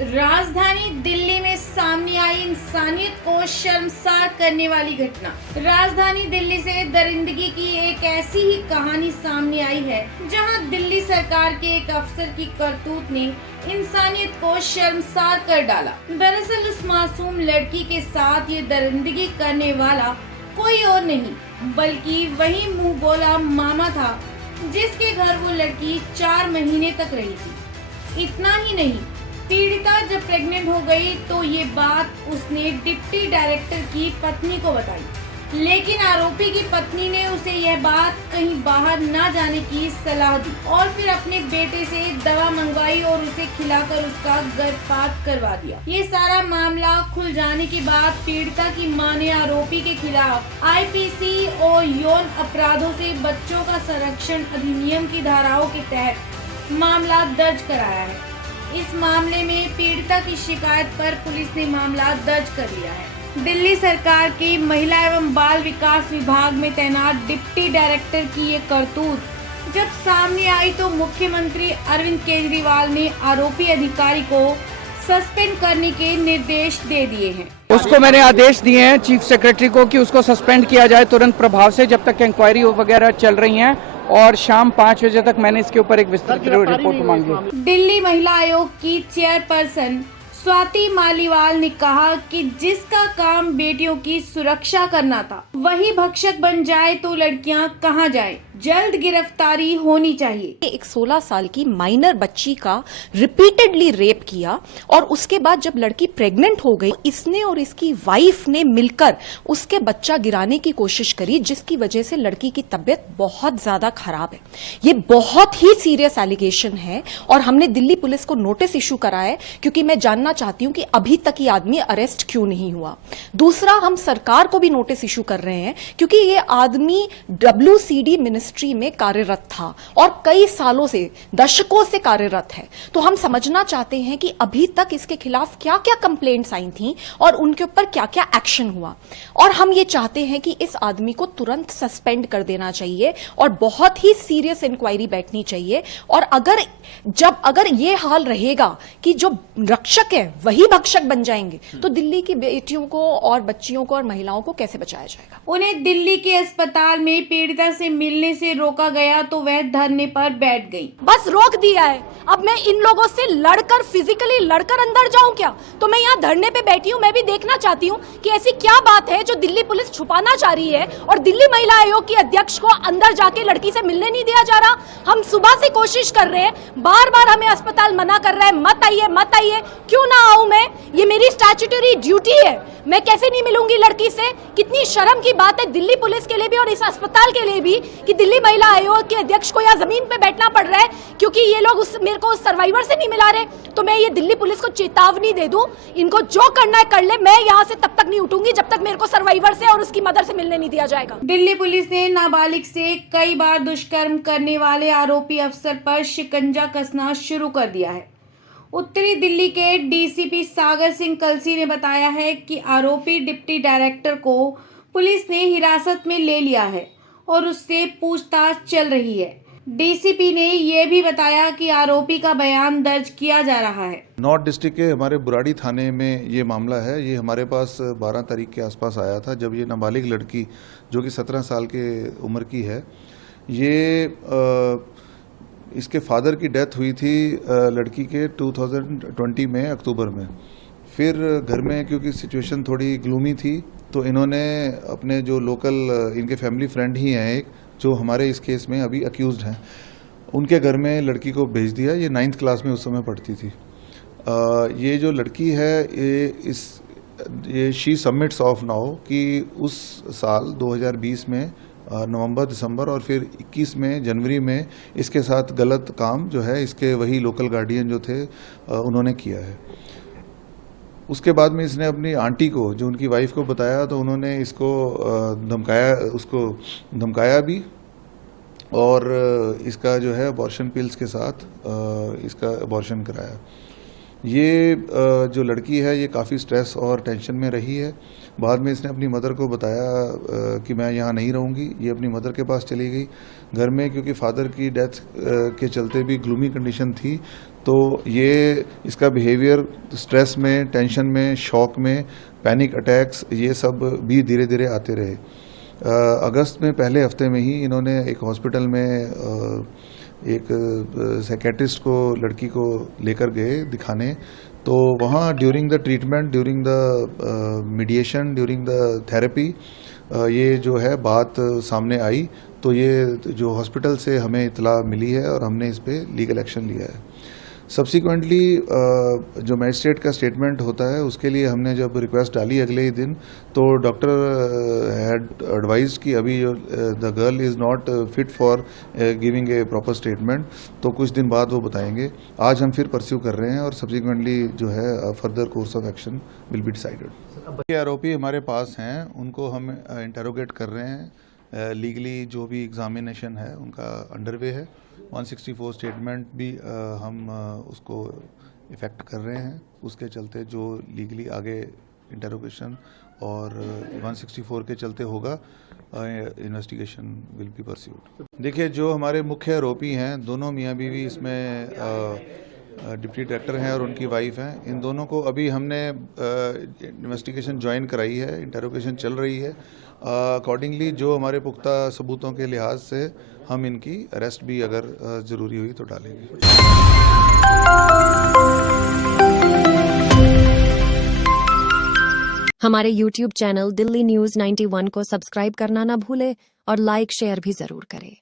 राजधानी दिल्ली में सामने आई इंसानियत को शर्मसार करने वाली घटना। राजधानी दिल्ली से दरिंदगी की एक ऐसी ही कहानी सामने आई है जहां दिल्ली सरकार के एक अफसर की करतूत ने इंसानियत को शर्मसार कर डाला। दरअसल उस मासूम लड़की के साथ ये दरिंदगी करने वाला कोई और नहीं बल्कि वही मुंह बोला मामा था जिसके घर वो लड़की 4 महीने तक रही थी। इतना ही नहीं, पीड़िता जब प्रेग्नेंट हो गई तो ये बात उसने डिप्टी डायरेक्टर की पत्नी को बताई, लेकिन आरोपी की पत्नी ने उसे यह बात कहीं बाहर ना जाने की सलाह दी और फिर अपने बेटे से दवा मंगवाई और उसे खिलाकर उसका गर्भपात करवा दिया। ये सारा मामला खुल जाने के बाद पीड़िता की मां ने आरोपी के खिलाफ आईपीसी और यौन अपराधों से बच्चों का संरक्षण अधिनियम की धाराओं के तहत मामला दर्ज कराया है। इस मामले में पीड़िता की शिकायत पर पुलिस ने मामला दर्ज कर लिया है। दिल्ली सरकार की महिला एवं बाल विकास विभाग में तैनात डिप्टी डायरेक्टर की ये करतूत जब सामने आई तो मुख्यमंत्री अरविंद केजरीवाल ने आरोपी अधिकारी को सस्पेंड करने के निर्देश दे दिए हैं। उसको मैंने आदेश दिए हैं चीफ सेक्रेटरी को कि उसको सस्पेंड किया जाए तुरंत प्रभाव से जब तक इंक्वायरी वगैरह चल रही हैं और शाम 5 बजे तक मैंने इसके ऊपर एक विस्तृत रिपोर्ट मांगी। दिल्ली महिला आयोग की चेयरपर्सन स्वाति मालीवाल ने कहा कि जिसका काम बेटियों की सुरक्षा करना था वही भक्षक बन जाए तो लड़कियां कहां जाए। जल्द गिरफ्तारी होनी चाहिए। एक 16 साल की माइनर बच्ची का रिपीटेडली रेप किया और उसके बाद जब लड़की प्रेग्नेंट हो गई इसने और इसकी वाइफ ने मिलकर उसके बच्चा गिराने की कोशिश करी, जिसकी वजह से लड़की की तबीयत बहुत ज्यादा खराब है। ये बहुत ही सीरियस एलिगेशन है और हमने दिल्ली पुलिस को नोटिस इशू करा है क्योंकि मैं जानना चाहती हूं कि अभी तक ये आदमी अरेस्ट क्यों नहीं हुआ। दूसरा, हम सरकार को भी नोटिस इशू कर रहे हैं क्योंकि ये आदमी WCD मिनिस्ट्री में कार्यरत था और कई सालों से, दशकों से कार्यरत है। तो हम समझना चाहते हैं कि अभी तक इसके खिलाफ क्या क्या कंप्लेंट्स आई थी और उनके ऊपर क्या क्या एक्शन हुआ। और हम ये चाहते हैं कि इस आदमी को तुरंत सस्पेंड कर देना चाहिए और बहुत ही सीरियस इंक्वायरी बैठनी चाहिए। और अगर ये हाल रहेगा कि जो रक्षक है वही भक्षक बन जाएंगे तो दिल्ली की बेटियों को और बच्चियों को और महिलाओं को कैसे बचाया जाएगा। उन्हें दिल्ली के अस्पताल में पीड़िता से मिलने से रोका गया तो वह धरने पर बैठ गई। बस रोक दिया है, अब मैं इन लोगों से लड़कर, फिजिकली लड़कर अंदर जाऊं क्या? तो मैं यहाँ धरने पे बैठी हूँ। मैं भी देखना चाहती हूँ कि ऐसी क्या बात है जो दिल्ली पुलिस छुपाना चाह रही है और दिल्ली महिला आयोग की अध्यक्ष को अंदर जाके लड़की से मिलने नहीं दिया जा रहा। हम सुबह से कोशिश कर रहे हैं, बार बार हमें अस्पताल मना कर रहा है, मत आइए मत आइए। क्यों ना आऊं मैं? ये मेरी स्टैट्यूटरी ड्यूटी है। मैं कैसे नहीं मिलूंगी लड़की से? कितनी शर्म की बात है दिल्ली पुलिस के लिए भी और इस अस्पताल के लिए भी कि दिल्ली महिला आयोग के अध्यक्ष को यहाँ जमीन पे बैठना पड़ रहा है क्योंकि ये लोग मेरे को सर्वाइवर से नहीं मिला रहे। तो मैं ये दिल्ली पुलिस को चेतावनी दे दूं, इनको जो करना है कर ले, मैं यहाँ से तब तक नहीं उठूंगी जब तक मेरे को सर्वाइवर से और उसकी मदर से मिलने नहीं दिया जाएगा। दिल्ली पुलिस ने नाबालिग से कई बार दुष्कर्म करने वाले आरोपी अफसर पर शिकंजा कसना शुरू कर दिया है। उत्तरी दिल्ली के डीसीपी सागर सिंह कलसी ने बताया है कि आरोपी डिप्टी डायरेक्टर को पुलिस ने हिरासत में ले लिया है और उससे पूछताछ चल रही है। डीसीपी ने यह भी बताया कि आरोपी का बयान दर्ज किया जा रहा है। नॉर्थ डिस्ट्रिक्ट के हमारे बुराड़ी थाने में ये मामला है। ये हमारे पास 12 तारीख के आसपास आया था जब ये नाबालिग लड़की जो कि 17 साल के उम्र की है, ये इसके फादर की डेथ हुई थी लड़की के 2020 में अक्टूबर में। फिर घर में क्योंकि सिचुएशन थोड़ी ग्लूमी थी तो इन्होंने अपने जो लोकल इनके फैमिली फ्रेंड ही हैं एक जो हमारे इस केस में अभी अक्यूज्ड हैं, उनके घर में लड़की को भेज दिया। ये 9th क्लास में उस समय पढ़ती थी। ये जो लड़की है ये शी सबमिट्स ऑफ नाउ कि उस साल 2020 में नवंबर, दिसंबर और फिर 21 में जनवरी में इसके साथ गलत काम जो है इसके वही लोकल गार्डियन जो थे उन्होंने किया है। उसके बाद में इसने अपनी आंटी को, जो उनकी वाइफ को बताया तो उन्होंने इसको धमकाया भी और इसका जो है अबॉर्शन पिल्स के साथ इसका अबॉर्शन कराया। ये जो लड़की है ये काफ़ी स्ट्रेस और टेंशन में रही है। बाद में इसने अपनी मदर को बताया कि मैं यहाँ नहीं रहूँगी। ये अपनी मदर के पास चली गई। घर में क्योंकि फादर की डेथ के चलते भी ग्लूमी कंडीशन थी तो ये इसका बिहेवियर स्ट्रेस में, टेंशन में, शॉक में, पैनिक अटैक्स, ये सब भी धीरे धीरे आते रहे। अगस्त में पहले हफ्ते में ही इन्होंने एक हॉस्पिटल में एक साइकेट्रिस्ट को, लड़की को लेकर गए दिखाने। तो वहाँ during the treatment, during the mediation, during the therapy ये जो है बात सामने आई। तो ये जो हॉस्पिटल से हमें इतला मिली है और हमने इस पर लीगल एक्शन लिया है। सब्सिक्वेंटली जो मैजिस्ट्रेट का स्टेटमेंट होता है उसके लिए हमने जब रिक्वेस्ट डाली अगले ही दिन, तो डॉक्टर हैड एडवाइज्ड कि अभी the girl is not fit for giving a proper statement, तो कुछ दिन बाद वो बताएंगे। आज हम फिर परस्यू कर रहे हैं और सब्सिक्वेंटली जो है further course of action will be decided. ये आरोपी हमारे पास हैं, उनको हम इंटेरोगेट कर रहे हैं। लीगली जो भी एग्जामिनेशन है उनका अंडरवे है। 164 स्टेटमेंट भी हम उसको इफ़ेक्ट कर रहे हैं। उसके चलते जो लीगली आगे इंटेरोगेशन और 164 के चलते होगा, इन्वेस्टिगेशन विल बी परस्यूड। देखिए, जो हमारे मुख्य आरोपी हैं, दोनों मियाँ बीवी इसमें डिप्टी डायरेक्टर हैं और उनकी वाइफ हैं। इन दोनों को अभी हमने इन्वेस्टिगेशन ज्वाइन कराई है, इंटेरोगेशन चल रही है। अकॉर्डिंगली जो हमारे पुख्ता सबूतों के लिहाज से हम इनकी अरेस्ट भी अगर ज़रूरी हुई तो डालेंगे। हमारे YouTube चैनल दिल्ली न्यूज़ 91 को सब्सक्राइब करना ना भूले और लाइक शेयर भी जरूर करें।